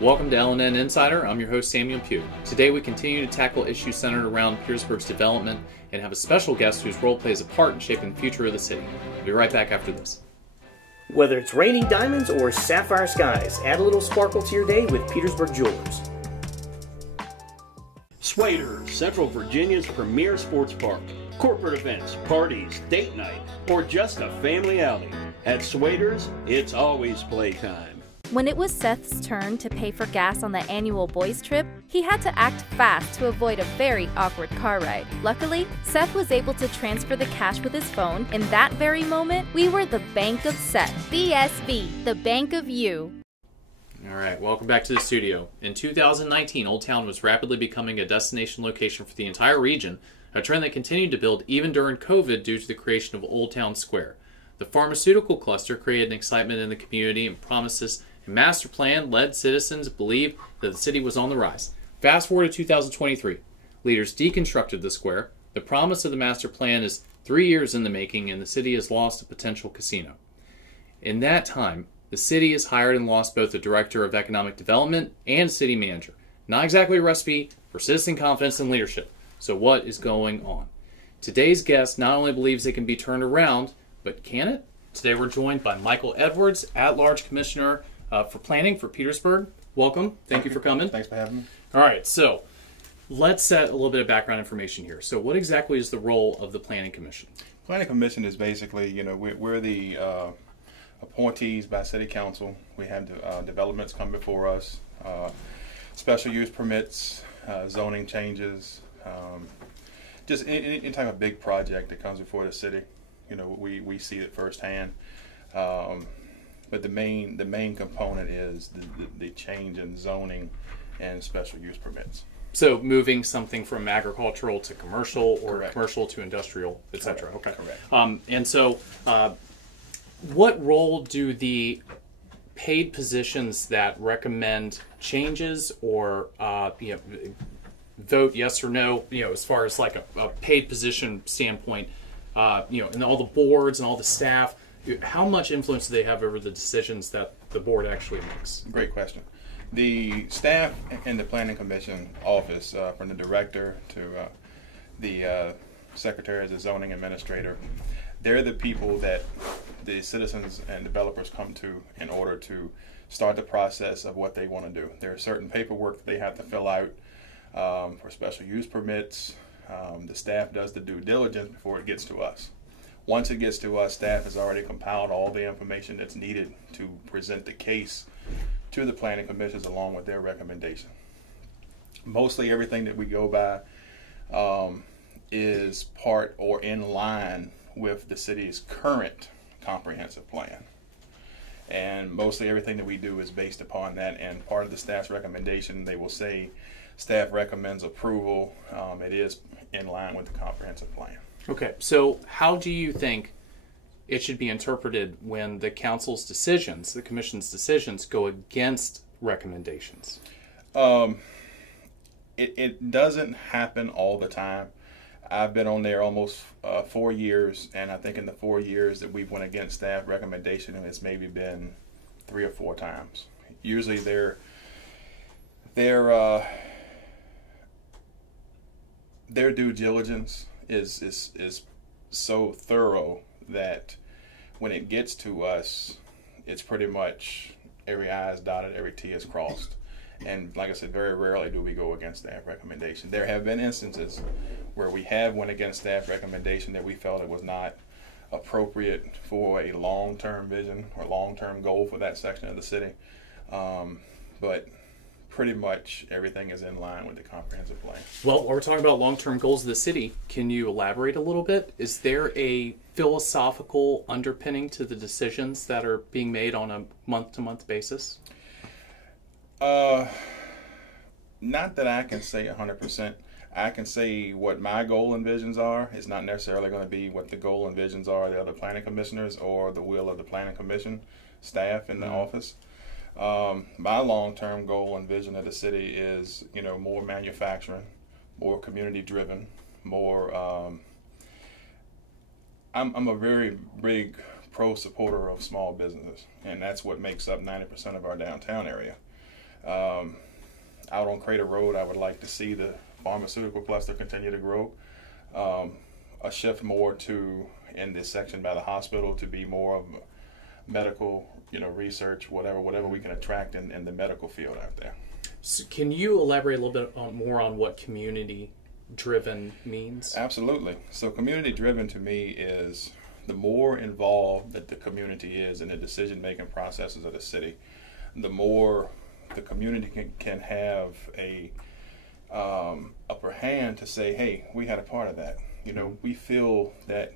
Welcome to LNN Insider. I'm your host, Samuel Pugh. Today we continue to tackle issues centered around Petersburg's development and have a special guest whose role plays a part in shaping the future of the city. We'll be right back after this. Whether it's raining diamonds or sapphire skies, add a little sparkle to your day with Petersburg Jewelers. Swader, Central Virginia's premier sports park. Corporate events, parties, date night, or just a family outing. At Swader's, it's always playtime. When it was Seth's turn to pay for gas on the annual boys' trip, he had to act fast to avoid a very awkward car ride. Luckily, Seth was able to transfer the cash with his phone. In that very moment, we were the Bank of Seth. BSV, the Bank of You. All right, welcome back to the studio. In 2019, Old Town was rapidly becoming a destination location for the entire region, a trend that continued to build even during COVID due to the creation of Old Town Square. The pharmaceutical cluster created an excitement in the community and promises a master plan led citizens believe that the city was on the rise. Fast forward to 2023. Leaders deconstructed the square. The promise of the master plan is 3 years in the making, and the city has lost a potential casino. In that time, the city has hired and lost both the director of economic development and city manager. Not exactly a recipe for citizen confidence and leadership. So what is going on? Today's guest not only believes it can be turned around, but can it? Today we're joined by Michael Edwards, at-large commissioner for planning for Petersburg. Welcome. Thank you for coming. Thanks for having me. All right, so let's set a little bit of background information here. So what exactly is the role of the Planning Commission? Planning Commission is basically, we're the appointees by City Council. We have developments come before us, special use permits, zoning changes, just any type of big project that comes before the city. We see it firsthand. But the main component is the change in zoning and special use permits. So moving something from agricultural to commercial, or Correct. Commercial to industrial, etc. Okay. Correct. And so, what role do the paid positions that recommend changes or vote yes or no, as far as like a paid position standpoint, and all the boards and all the staff, how much influence do they have over the decisions that the board actually makes? Great question. The staff in the Planning Commission office, from the director to the secretary as a zoning administrator, they're the people that the citizens and developers come to in order to start the process of what they want to do. There are certain paperwork that they have to fill out for special use permits. The staff does the due diligence before it gets to us. Once it gets to us, staff has already compiled all the information that's needed to present the case to the Planning Commissions along with their recommendation. Mostly everything that we go by is part or in line with the city's current comprehensive plan. And mostly everything that we do is based upon that, and part of the staff's recommendation, they will say staff recommends approval. It is in line with the comprehensive plan. Okay, so how do you think it should be interpreted when the council's decisions, the commission's decisions, go against recommendations? It doesn't happen all the time. I've been on there almost 4 years, and I think in the 4 years that we've went against staff recommendation, it's maybe been 3 or 4 times. Usually their due diligence is so thorough that when it gets to us, it's pretty much every I is dotted, every T is crossed. And like I said, very rarely do we go against staff recommendation. There have been instances where we have went against staff recommendation that we felt it was not appropriate for a long-term vision or long-term goal for that section of the city. But pretty much everything is in line with the comprehensive plan. Well, while we're talking about long-term goals of the city, can you elaborate a little bit? Is there a philosophical underpinning to the decisions that are being made on a month-to-month basis? Not that I can say 100%. I can say what my goal and visions are. It's not necessarily going to be what the goal and visions are of the other planning commissioners or the will of the planning commission staff in the office. My long-term goal and vision of the city is, more manufacturing, more community-driven, more. I'm a very big pro supporter of small businesses, and that's what makes up 90% of our downtown area. Out on Crater Road, I would like to see the pharmaceutical cluster continue to grow. A shift more to, in this section by the hospital, to be more of medical, research, whatever we can attract in the medical field out there. So can you elaborate a little bit more on what community-driven means? Absolutely. So community-driven to me is the more involved that the community is in the decision-making processes of the city, the more the community can have a upper hand to say, hey, we had a part of that. We feel that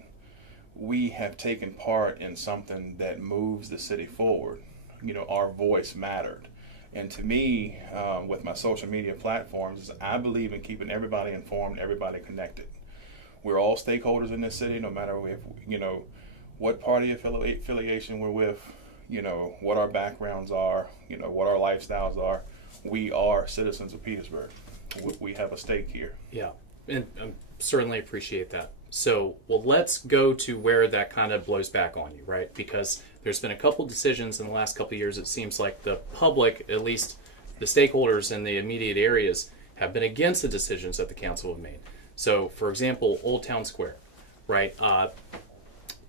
we have taken part in something that moves the city forward. Our voice mattered. And to me, with my social media platforms, I believe in keeping everybody informed, everybody connected. We're all stakeholders in this city, no matter if, what party affiliation we're with, what our backgrounds are, what our lifestyles are. We are citizens of Petersburg. We have a stake here. Yeah, and certainly appreciate that. So, let's go to where that kind of blows back on you, right? Because there's been a couple decisions in the last couple of years. It seems like the public, at least the stakeholders in the immediate areas, have been against the decisions that the council have made. So, for example, Old Town Square, right?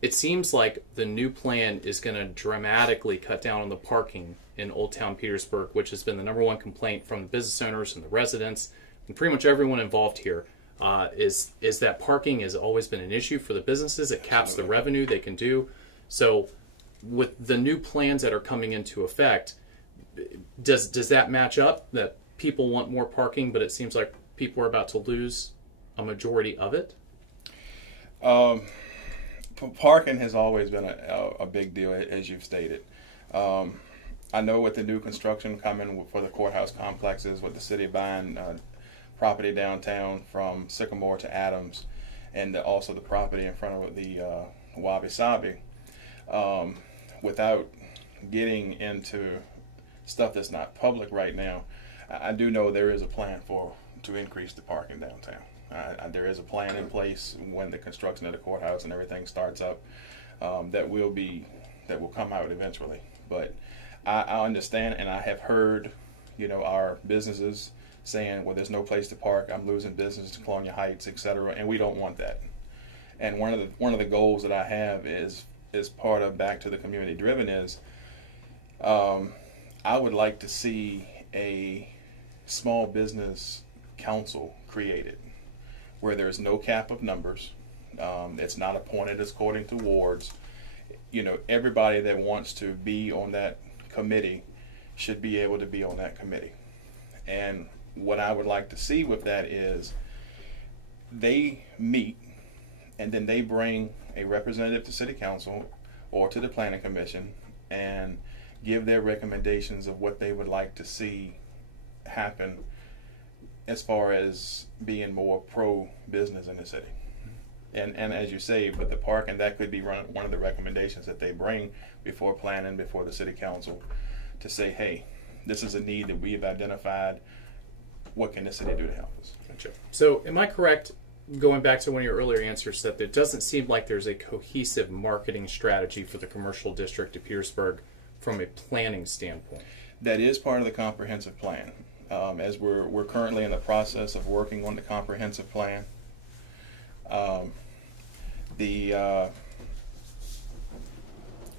It seems like the new plan is going to dramatically cut down on the parking in Old Town Petersburg, which has been the #1 complaint from the business owners and the residents and pretty much everyone involved here. Is that parking has always been an issue for the businesses. It caps the revenue they can do. So with the new plans that are coming into effect, does that match up, that people want more parking, but it seems like people are about to lose a majority of it? Parking has always been a big deal, as you've stated. I know with the new construction coming for the courthouse complexes, with the city buying property downtown from Sycamore to Adams, and also the property in front of the Wabi Sabi, without getting into stuff that's not public right now, I do know there is a plan to increase the parking downtown. There is a plan in place when the construction of the courthouse and everything starts up that will come out eventually. But I understand, and I have heard, our businesses saying, well, there's no place to park, I'm losing business to Colonial Heights, etc., and we don't want that. And one of the goals that I have is part of back to the community driven is I would like to see a small business council created where there's no cap of numbers. It's not appointed according to wards. Everybody that wants to be on that committee should be able to be on that committee. And what I would like to see with that is they meet and then they bring a representative to city council or to the planning commission and give their recommendations of what they would like to see happen as far as being more pro-business in the city. And as you say, with the parking, that could be one of the recommendations that they bring before planning, before the city council, to say, hey, this is a need that we have identified. What can the city do to help us? Gotcha. So am I correct, going back to one of your earlier answers, that it doesn't seem like there's a cohesive marketing strategy for the commercial district of Petersburg from a planning standpoint? That is part of the comprehensive plan. As we're currently in the process of working on the comprehensive plan.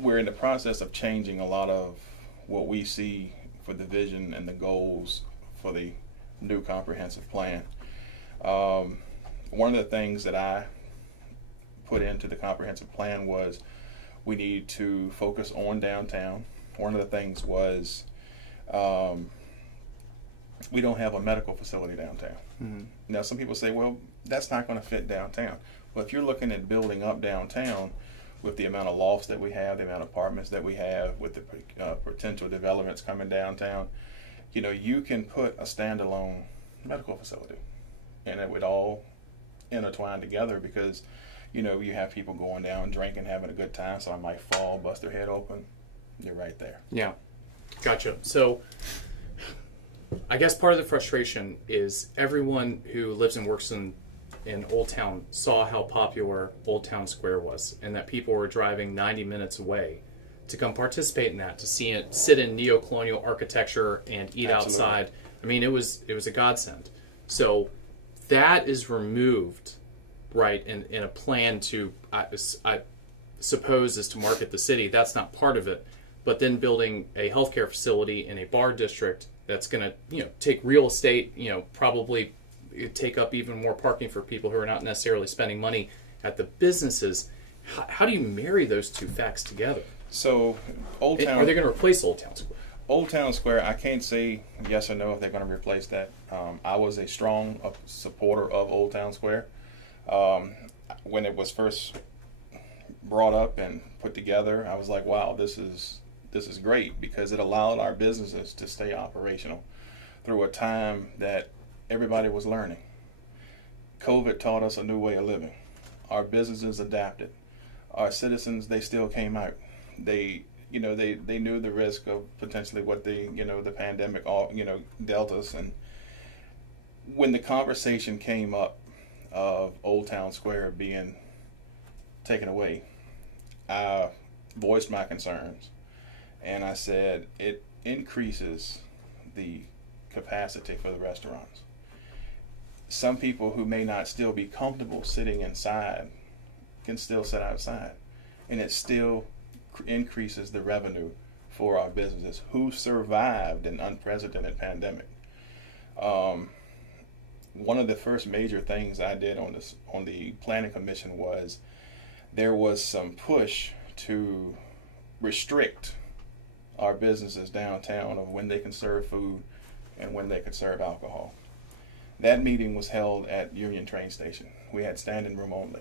We're in the process of changing a lot of what we see for the vision and the goals for the new comprehensive plan. One of the things that I put into the comprehensive plan was we need to focus on downtown. One of the things was we don't have a medical facility downtown. Mm-hmm. Now, some people say, well, that's not going to fit downtown. Well, if you're looking at building up downtown with the amount of lofts that we have, the amount of apartments that we have, with the potential developments coming downtown, you can put a standalone medical facility. And it would all intertwine together because, you have people going down, drinking, having a good time, so I might fall, bust their head open. You're right there. Yeah. Gotcha. So I guess part of the frustration is everyone who lives and works in Old Town saw how popular Old Town Square was and that people were driving 90 minutes away to come participate in that, to see it, sit in neo-colonial architecture and eat outside. I mean, it was a godsend. So that is removed, right, in a plan to, I suppose, is to market the city. That's not part of it. But then building a healthcare facility in a bar district that's going to, take real estate, probably take up even more parking for people who are not necessarily spending money at the businesses. How do you marry those two facts together? So, Old Town... Are they going to replace Old Town Square? Old Town Square, I can't say yes or no if they're going to replace that. I was a strong supporter of Old Town Square. When it was first brought up and put together, I was like, wow, this is great, because it allowed our businesses to stay operational through a time that everybody was learning. COVID taught us a new way of living. Our businesses adapted. Our citizens, they still came out. They knew the risk of potentially what the pandemic dealt us. And when the conversation came up of Old Town Square being taken away, I voiced my concerns. And I said, it increases the capacity for the restaurants. Some people who may not still be comfortable sitting inside can still sit outside. And it still increases the revenue for our businesses who survived an unprecedented pandemic. One of the first major things I did on the Planning Commission was there was some push to restrict our businesses downtown of when they can serve food and when they could serve alcohol. That meeting was held at Union Train Station. We had standing room only.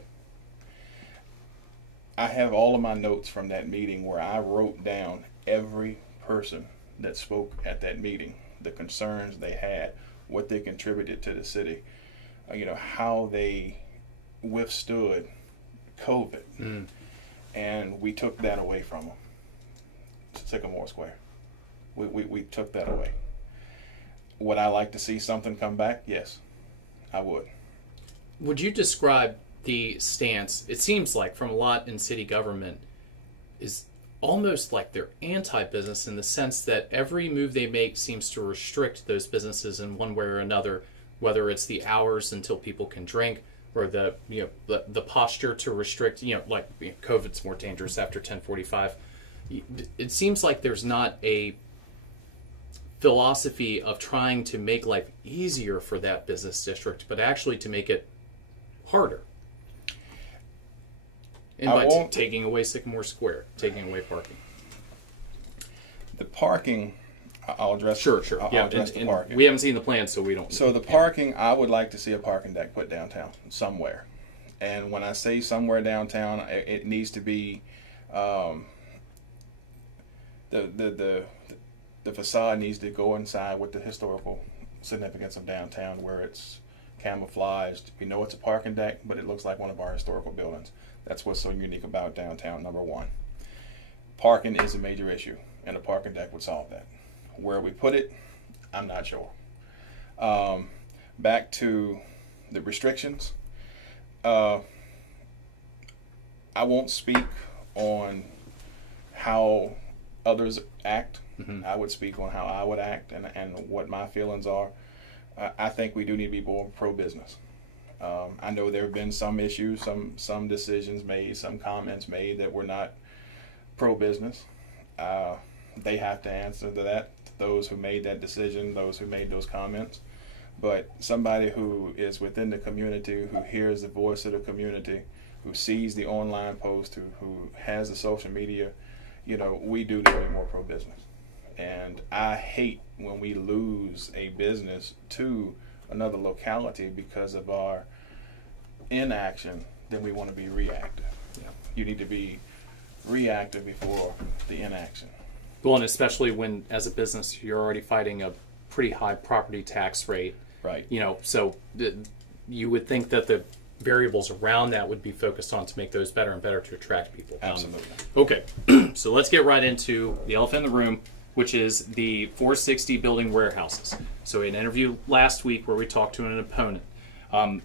I have all of my notes from that meeting where I wrote down every person that spoke at that meeting, the concerns they had, what they contributed to the city, how they withstood COVID. And we took that away from them. Sycamore Square. We took that away. Would I like to see something come back? Yes, I would. Would you describe the stance, it seems like from a lot in city government, is almost like they're anti-business in the sense that every move they make seems to restrict those businesses in one way or another, whether it's the hours until people can drink, or the posture to restrict, COVID's more dangerous after 10:45. It seems like there's not a philosophy of trying to make life easier for that business district, but actually to make it harder. And by taking away Sycamore Square, taking away parking. The parking, I'll address. Sure. I'll address the parking. We haven't seen the plan, so we don't. So the parking, I would like to see a parking deck put downtown somewhere. And when I say somewhere downtown, it needs to be the facade needs to go inside with the historical significance of downtown, where it's camouflaged. We know it's a parking deck, but it looks like one of our historical buildings. That's what's so unique about downtown, number one. Parking is a major issue, and a parking deck would solve that. Where we put it, I'm not sure. Back to the restrictions. I won't speak on how others act. I would speak on how I would act and what my feelings are. I think we do need to be more pro-business. I know there have been some issues, some decisions made, some comments made that were not pro-business. They have to answer to that, those who made that decision, those who made those comments. But somebody who is within the community, who hears the voice of the community, who sees the online post, who has the social media, we do need to be more pro-business. And I hate when we lose a business to another locality because of our inaction. Then we want to be reactive. You need to be reactive before the inaction. Well, and especially when, as a business, you're already fighting a pretty high property tax rate. Right. So you would think that the variables around that would be focused on to make those better and better to attract people. Absolutely. Okay, so let's get right into the elephant in the room, which is the 460 building warehouses. So we had an interview last week where we talked to an opponent.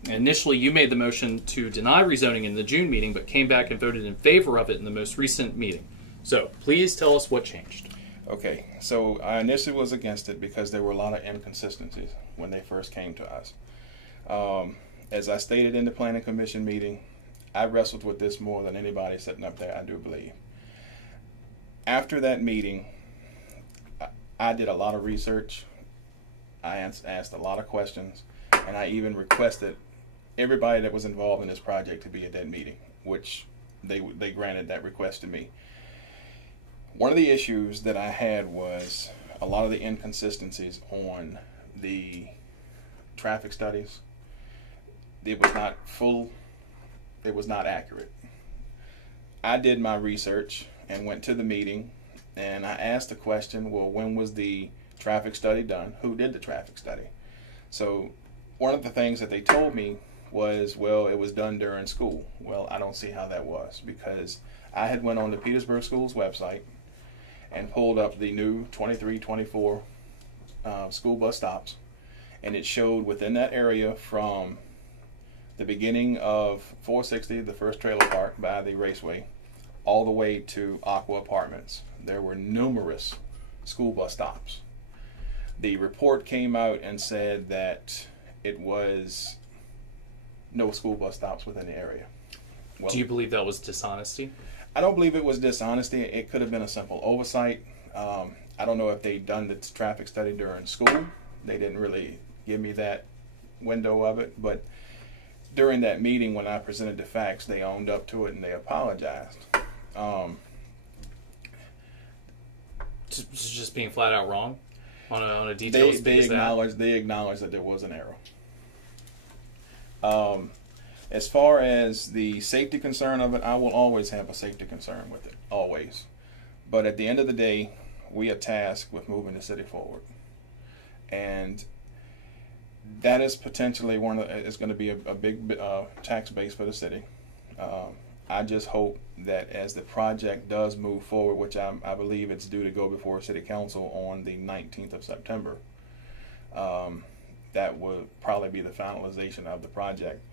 Initially, you made the motion to deny rezoning in the June meeting, but came back and voted in favor of it in the most recent meeting. So please tell us what changed. Okay, so I initially was against it because there were a lot of inconsistencies when they first came to us. As I stated in the Planning Commission meeting, I wrestled with this more than anybody sitting up there, I do believe. After that meeting, I did a lot of research. I asked a lot of questions, and I even requested everybody that was involved in this project to be at that meeting, which they granted that request to me. One of the issues that I had was a lot of the inconsistencies on the traffic studies. It was not full, it was not accurate. I did my research and went to the meeting, and I asked the question, well, when was the traffic study done? Who did the traffic study? So one of the things that they told me was, well, it was done during school. Well, I don't see how that was, because I had went on the Petersburg School's website and pulled up the new 23, 24 school bus stops, and it showed within that area from the beginning of 460, the first trailer park by the raceway, all the way to Aqua Apartments. There were numerous school bus stops. The report came out and said that it was no school bus stops within the area. Well, do you believe that was dishonesty? I don't believe it was dishonesty. It could have been a simple oversight. I don't know if they'd done the traffic study during school. They didn't really give me that window of it. But during that meeting, when I presented the facts, they owned up to it and they apologized. Just being flat out wrong on a detail as big as that? They acknowledged that there was an error. As far as the safety concern of it, I will always have a safety concern with it, always. But at the end of the day, we are tasked with moving the city forward, and that is potentially it's going to be a big tax base for the city. I just hope that as the project does move forward, which I believe it's due to go before City Council on the 19th of September, that will probably be the finalization of the project.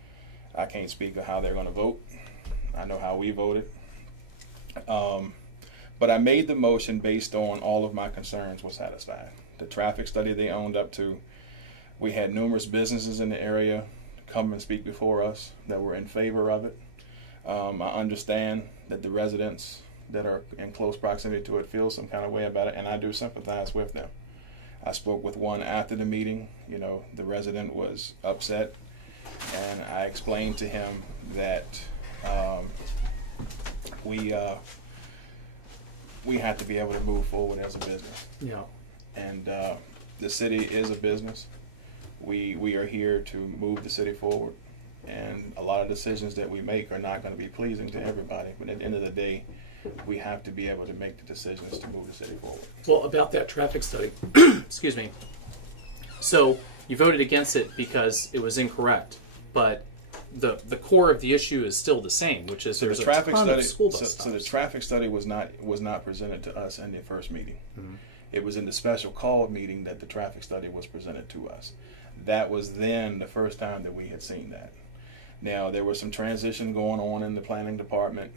I can't speak of how they're going to vote. I know how we voted. But I made the motion based on all of my concerns were satisfied. The traffic study they owned up to. We had numerous businesses in the area come and speak before us that were in favor of it. I understand that the residents that are in close proximity to it feel some kind of way about it, and I do sympathize with them. I spoke with one after the meeting. You know, the resident was upset, and I explained to him that we have to be able to move forward as a business. Yeah. And the city is a business. We are here to move the city forward, and a lot of decisions that we make are not going to be pleasing to everybody. But at the end of the day, we have to be able to make the decisions to move the city forward. Well, about that traffic study, excuse me. So you voted against it because it was incorrect, but the core of the issue is still the same, which is there's a ton of school bus stops. So the traffic study was not presented to us in the first meeting. Mm-hmm. It was in the special call meeting that the traffic study was presented to us. That was then the first time that we had seen that. Now, there was some transition going on in the planning department,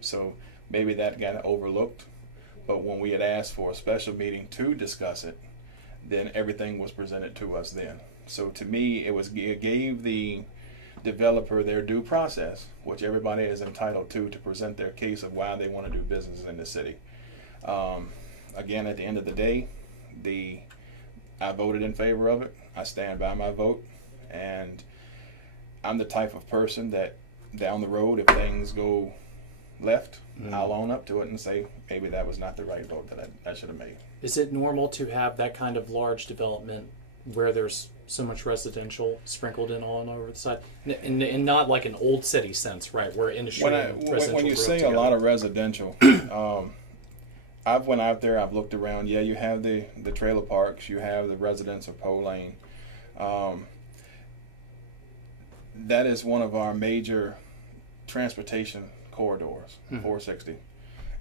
so maybe that got overlooked. But when we had asked for a special meeting to discuss it, then everything was presented to us then. So to me, it gave the developer their due process, which everybody is entitled to present their case of why they want to do business in the city. Again, at the end of the day, I voted in favor of it. I stand by my vote, and I'm the type of person that down the road, if things go left, I'll own up to it and say maybe that was not the right vote that I should have made. Is it normal to have that kind of large development where there's so much residential sprinkled in all and over the side, and not like an old city sense, right? Where industry and residential when you say together. A lot of residential, I've went out there, I've looked around. Yeah, you have the trailer parks, you have the residents of Poe Lane. That is one of our major transportation corridors, 460.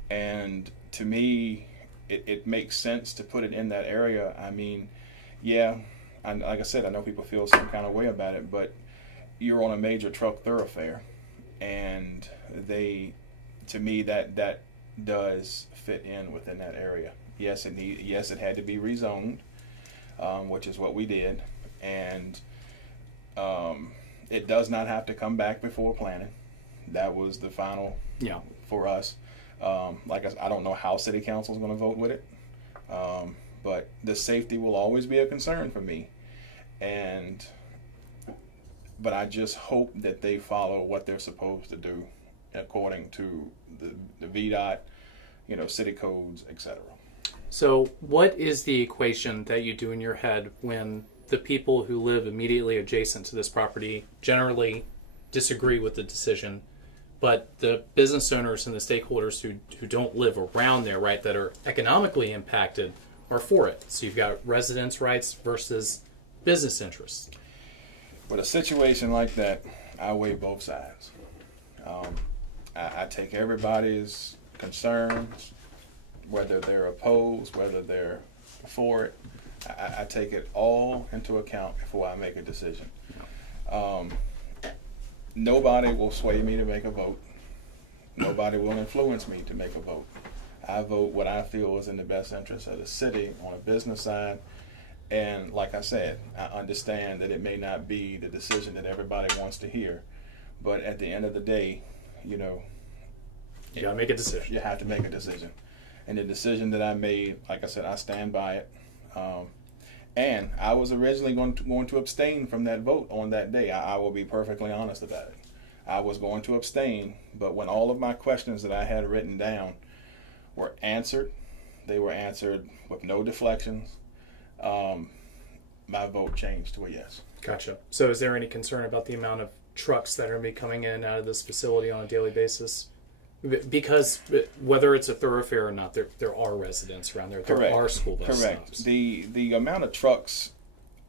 And to me, it makes sense to put it in that area. I mean, yeah, and like I said, I know people feel some kind of way about it, but you're on a major truck thoroughfare, and to me, that does fit in within that area. Yes, it had to be rezoned, which is what we did, and it does not have to come back before planning. That was the final for us. Like I don't know how City Council is going to vote with it, but the safety will always be a concern for me, but I just hope that they follow what they're supposed to do according to the VDOT, city codes, etc. So what is the equation that you do in your head when the people who live immediately adjacent to this property generally disagree with the decision, but the business owners and the stakeholders who don't live around there, right, that are economically impacted are for it? So you've got residents' rights versus business interests. With a situation like that, I weigh both sides. I take everybody's concerns, whether they're opposed, whether they're for it. I take it all into account before I make a decision. Nobody will sway me to make a vote. Nobody will influence me to make a vote. I vote what I feel is in the best interest of the city on a business side. And like I said, I understand that it may not be the decision that everybody wants to hear, but at the end of the day, you gotta make a decision. You have to make a decision. And the decision that I made, like I said, I stand by it. And I was originally going to abstain from that vote on that day. I will be perfectly honest about it. I was going to abstain, but when all of my questions that I had written down were answered, they were answered with no deflections. My vote changed to a yes. Gotcha. So is there any concern about the amount of trucks that are going to be coming in and out of this facility on a daily basis? Because whether it's a thoroughfare or not, there are residents around there. There Correct. are school bus Correct. stops. The amount of trucks,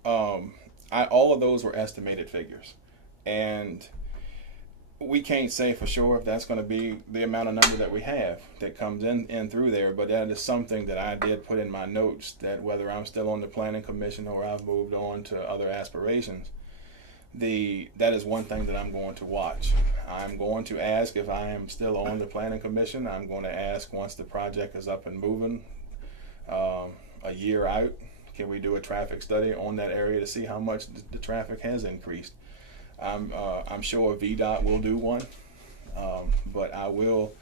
all of those were estimated figures, and we can't say for sure if that's going to be the amount of number that we have that comes in through there. But that is something that I did put in my notes, that whether I'm still on the planning commission or I've moved on to other aspirations, that is one thing that I'm going to watch. I'm going to ask if I am still on the planning commission. I'm going to ask once the project is up and moving, a year out, can we do a traffic study on that area to see how much the traffic has increased? I'm sure VDOT will do one, but I will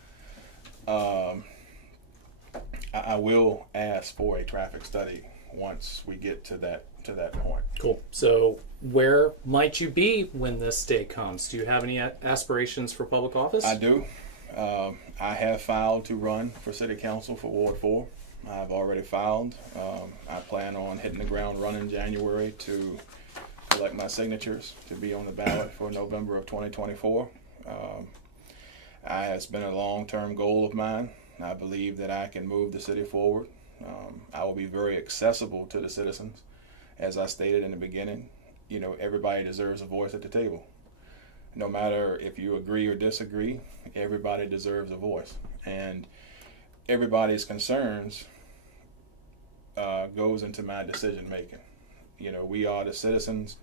ask for a traffic study once we get to that point. Cool. So where might you be when this day comes? Do you have any aspirations for public office? I do. I have filed to run for City Council for Ward 4. I've already filed. I plan on hitting the ground running January to collect my signatures to be on the ballot for November of 2024. It's been a long-term goal of mine. I believe that I can move the city forward. I will be very accessible to the citizens. As I stated in the beginning, everybody deserves a voice at the table. No matter if you agree or disagree, everybody deserves a voice. And everybody's concerns goes into my decision making. We are the citizens.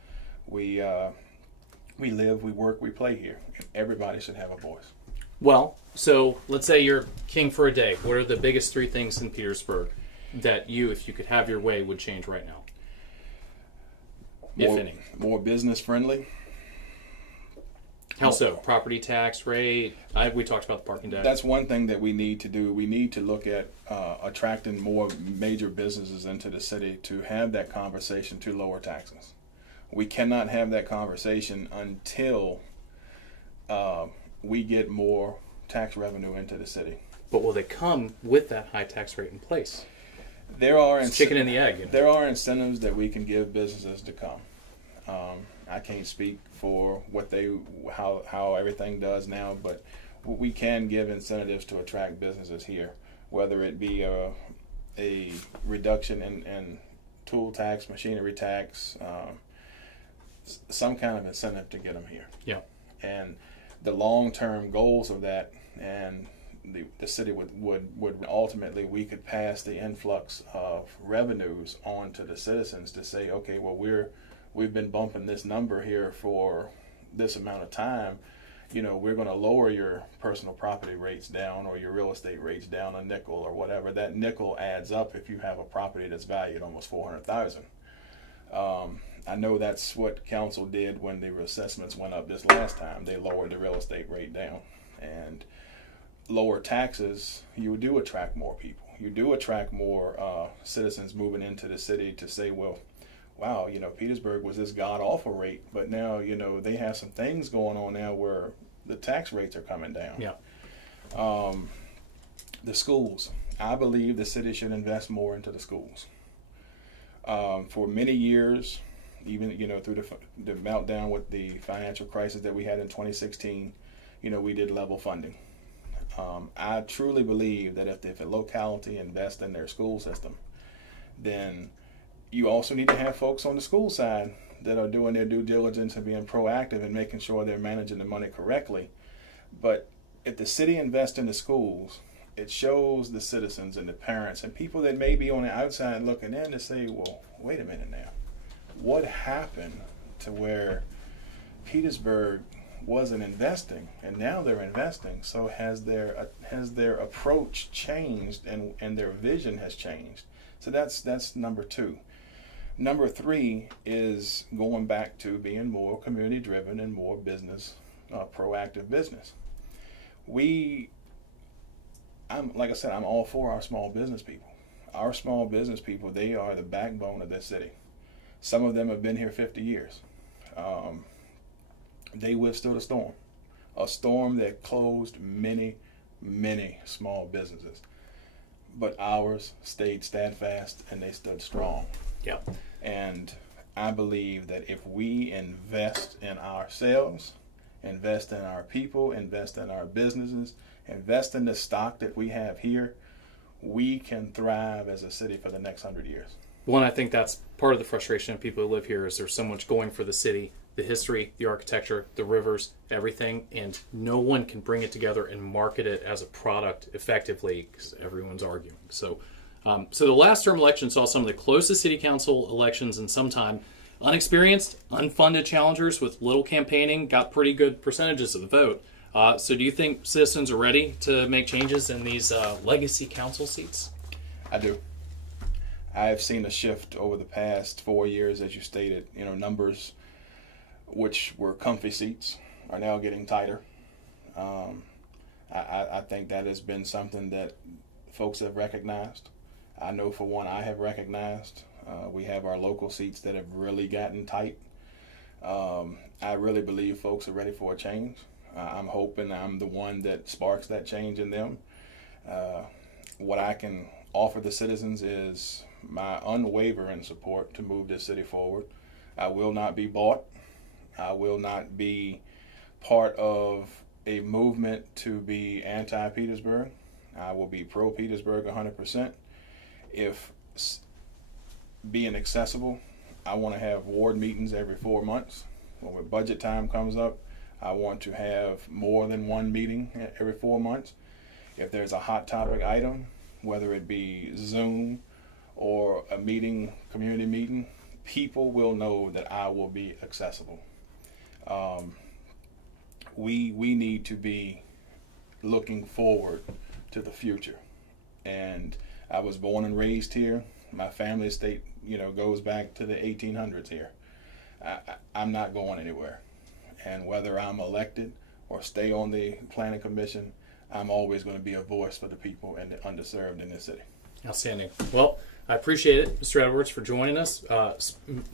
We live, we work, we play here, and everybody should have a voice. Well, so let's say you're king for a day. What are the biggest 3 things in Petersburg that you, if you could have your way, would change right now? If any. More business friendly. How so? Property tax rate? We talked about the parking deck. That's one thing that we need to do. We need to look at attracting more major businesses into the city to have that conversation to lower taxes. We cannot have that conversation until we get more tax revenue into the city. But will they come with that high tax rate in place? There are it's chicken and the egg. There are incentives that we can give businesses to come. I can't speak for how everything does now, but we can give incentives to attract businesses here, whether it be a reduction in tool tax, machinery tax, some kind of incentive to get them here. Yeah. And the long-term goals of that, and the city would ultimately, we could pass the influx of revenues on to the citizens to say, okay, well, we've been bumping this number here for this amount of time. you know, we're going to lower your personal property rates down or your real estate rates down a nickel or whatever. That nickel adds up if you have a property that's valued almost $400,000. I know that's what council did when the assessments went up this last time. They lowered the real estate rate down. And lower taxes, you do attract more people. You do attract more citizens moving into the city to say, well, wow, you know, Petersburg was this god-awful rate, but now, you know, they have some things going on now where the tax rates are coming down. Yeah. The schools. I believe the city should invest more into the schools. For many years, even, you know, through the meltdown with the financial crisis that we had in 2016, you know, we did level funding. I truly believe that if a locality invests in their school system, then you also need to have folks on the school side that are doing their due diligence and being proactive and making sure they're managing the money correctly. But if the city invests in the schools, it shows the citizens and the parents and people that may be on the outside looking in to say, well, wait a minute now. What happened to where Petersburg wasn't investing and now they're investing? So has their approach changed and their vision has changed? So that's number two. Number three is going back to being more community driven and more business, proactive business. Like I said, I'm all for our small business people. Our small business people, they are the backbone of this city. Some of them have been here 50 years. They withstood a storm that closed many, many small businesses. But ours stayed steadfast and they stood strong. Yeah. And I believe that if we invest in ourselves, invest in our people, invest in our businesses, invest in the stock that we have here, we can thrive as a city for the next 100 years. One, I think that's part of the frustration of people who live here is there's so much going for the city, the history, the architecture, the rivers, everything, and no one can bring it together and market it as a product effectively because everyone's arguing. So the last term election saw some of the closest city council elections in some time. Unexperienced, unfunded challengers with little campaigning got pretty good percentages of the vote. So do you think citizens are ready to make changes in these legacy council seats? I do. I've seen a shift over the past 4 years, as you stated. You know, numbers which were comfy seats are now getting tighter. I think that has been something that folks have recognized. I know for one, I have recognized. We have our local seats that have really gotten tight. I really believe folks are ready for a change. I'm hoping I'm the one that sparks that change in them. What I can offer the citizens is my unwavering support to move this city forward. I will not be bought. I will not be part of a movement to be anti-Petersburg. I will be pro-Petersburg 100%. If being accessible, I want to have ward meetings every 4 months. When budget time comes up, I want to have more than one meeting every 4 months. If there's a hot topic item, whether it be Zoom or a meeting, community meeting, people will know that I will be accessible. We need to be looking forward to the future. And I was born and raised here. My family estate, you know, goes back to the 1800s here. I'm not going anywhere. And whether I'm elected or stay on the planning commission, I'm always going to be a voice for the people and the underserved in this city. Outstanding. Well, I appreciate it, Mr. Edwards, for joining us.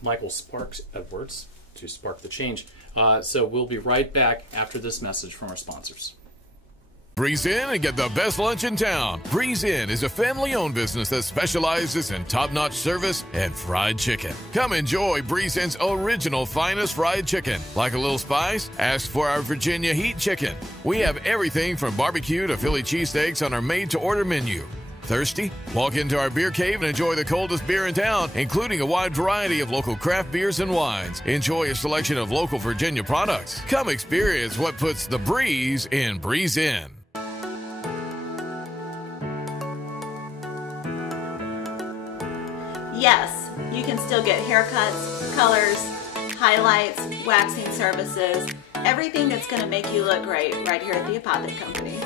Michael Sparks Edwards, to spark the change. So we'll be right back after this message from our sponsors. Breeze In and get the best lunch in town. Breeze In is a family-owned business that specializes in top-notch service and fried chicken. Come enjoy Breeze In's original finest fried chicken. Like a little spice? Ask for our Virginia Heat Chicken. We have everything from barbecue to Philly cheesesteaks on our made-to-order menu. Thirsty? Walk into our beer cave and enjoy the coldest beer in town, including a wide variety of local craft beers and wines. Enjoy a selection of local Virginia products. Come experience what puts the breeze in Breeze In. Yes, you can still get haircuts, colors, highlights, waxing services, Everything that's going to make you look great right here at the Apothic Company.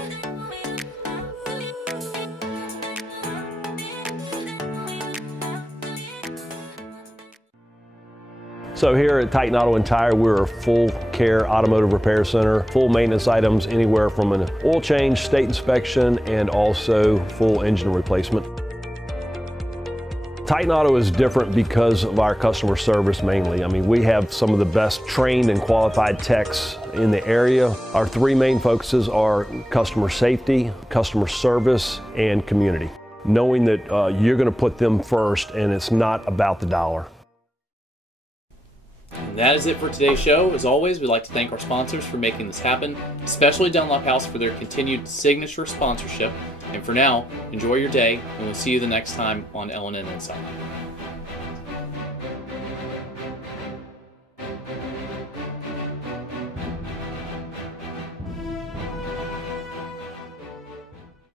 So here at Titan Auto and Tire, we're a full care automotive repair center, full maintenance items anywhere from an oil change, state inspection, and also full engine replacement. Titan Auto is different because of our customer service mainly. I mean, we have some of the best trained and qualified techs in the area. Our three main focuses are customer safety, customer service, and community. Knowing that you're going to put them first and it's not about the dollar. And that is it for today's show. As always, we'd like to thank our sponsors for making this happen, especially Dunlop House for their continued signature sponsorship. And for now, enjoy your day, and we'll see you the next time on LNN Insight.